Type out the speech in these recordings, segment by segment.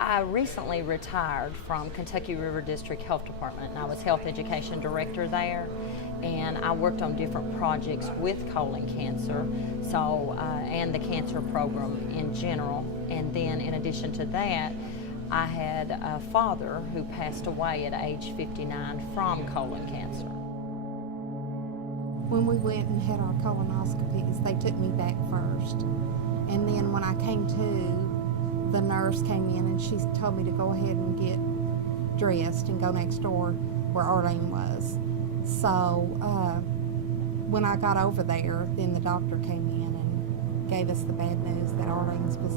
I recently retired from Kentucky River District Health Department, and I was Health Education Director there, and I worked on different projects with colon cancer, and the cancer program in general. And then in addition to that, I had a father who passed away at age 59 from colon cancer. When we went and had our colonoscopies, they took me back first. And then when I came to, the nurse came in and she told me to go ahead and get dressed and go next door where Arlene was. So when I got over there, then the doctor came in and gave us the bad news that Arlene's was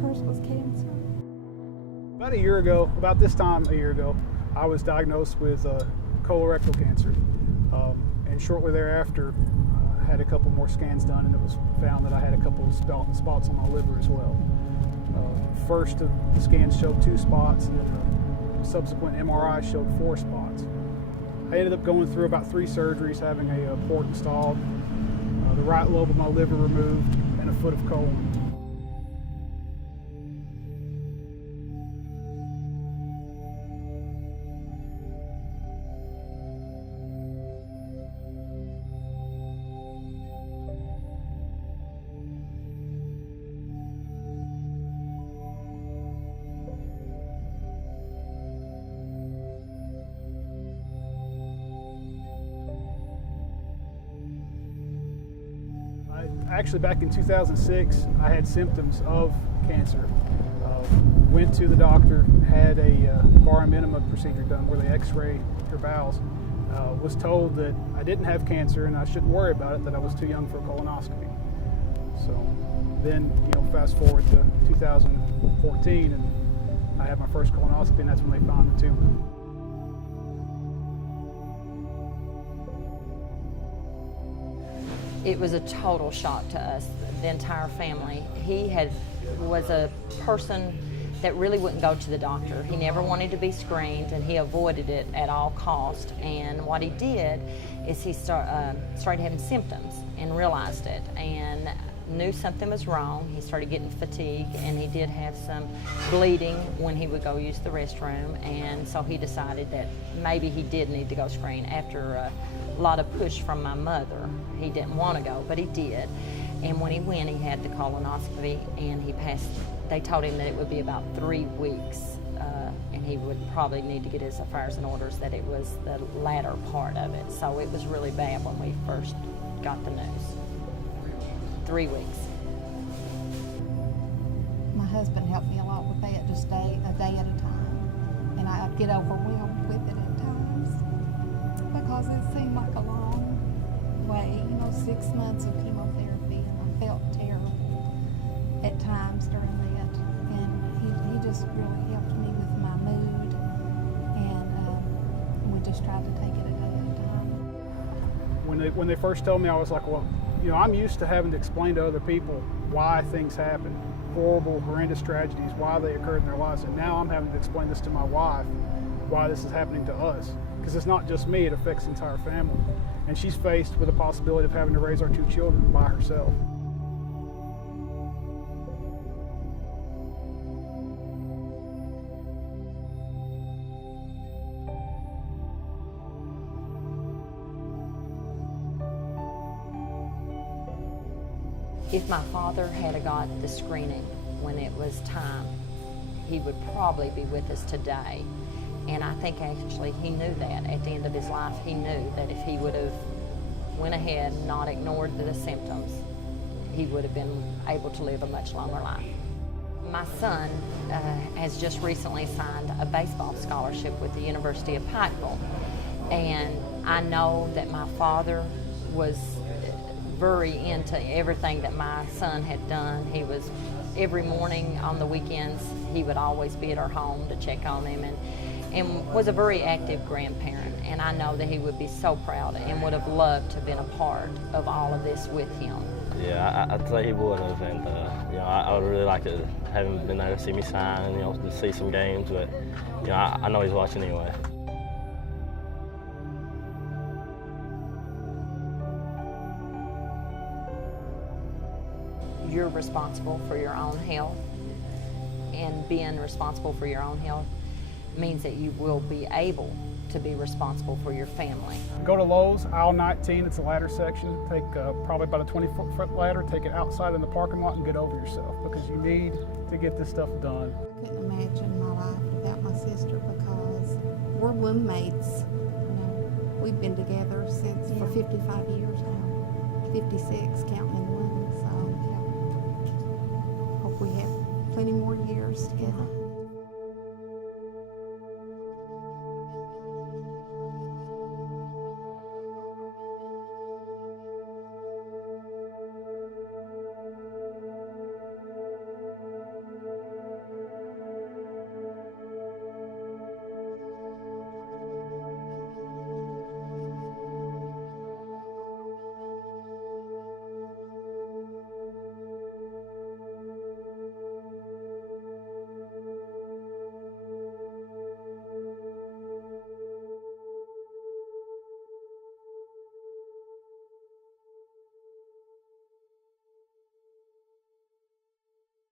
hers was cancer. About a year ago, about this time a year ago, I was diagnosed with colorectal cancer. And shortly thereafter, I had a couple more scans done, and it was found that I had a couple of spots on my liver as well. First of the scans showed 2 spots, and then the subsequent MRI showed 4 spots. I ended up going through about 3 surgeries, having a port installed, the right lobe of my liver removed, and a foot of colon. Actually, back in 2006, I had symptoms of cancer. Went to the doctor, had a barium enema procedure done where they x-ray your bowels. Was told that I didn't have cancer and I shouldn't worry about it, that I was too young for a colonoscopy. So then, fast forward to 2014, and I had my first colonoscopy, and that's when they found the tumor. It was a total shock to us, the entire family. He was a person that really wouldn't go to the doctor. He never wanted to be screened, and he avoided it at all cost. And what he did is he started having symptoms and realized it and knew something was wrong. He started getting fatigue, and he did have some bleeding when he would go use the restroom. And so he decided that maybe he did need to go screen. After a lot of push from my mother, he didn't want to go, but he did. And when he went, he had the colonoscopy, and he passed. They told him that it would be about 3 weeks, and he would probably need to get his affairs in orders, that it was the latter part of it. So it was really bad when we first got the news. 3 weeks. My husband helped me a lot with that, just a day at a time. And I'd get overwhelmed with it at times because it seemed like a long way, 6 months of chemotherapy, and I felt terrible at times during that. And he just really helped me with my mood, and we just tried to take it a day at a time. When they first told me, I was like, well, I'm used to having to explain to other people why things happen, horrible, horrendous tragedies, why they occurred in their lives. And now I'm having to explain this to my wife, why this is happening to us. Because it's not just me, it affects the entire family. And she's faced with the possibility of having to raise our 2 children by herself. If my father had got the screening when it was time, he would probably be with us today. And I think actually he knew that at the end of his life. He knew that if he would have went ahead and not ignored the symptoms, he would have been able to live a much longer life. My son has just recently signed a baseball scholarship with the University of Pikeville. And I know that my father was very into everything that my son had done. He was, every morning on the weekends, he would always be at our home to check on him, and was a very active grandparent. And I know that he would be so proud and would have loved to have been a part of all of this with him. Yeah, I'd say he would have, and I would really like to have him been there to see me sign, to see some games, but I know he's watching anyway. You're responsible for your own health, and being responsible for your own health means that you will be able to be responsible for your family. Go to Lowe's, aisle 19, it's a ladder section. Take probably about a 20-foot ladder, take it outside in the parking lot and get over yourself, because you need to get this stuff done. I couldn't imagine my life without my sister, because we're roommates. You know, we've been together since for 55 years now, 56 counting in one. So yeah, hope we have plenty more years together.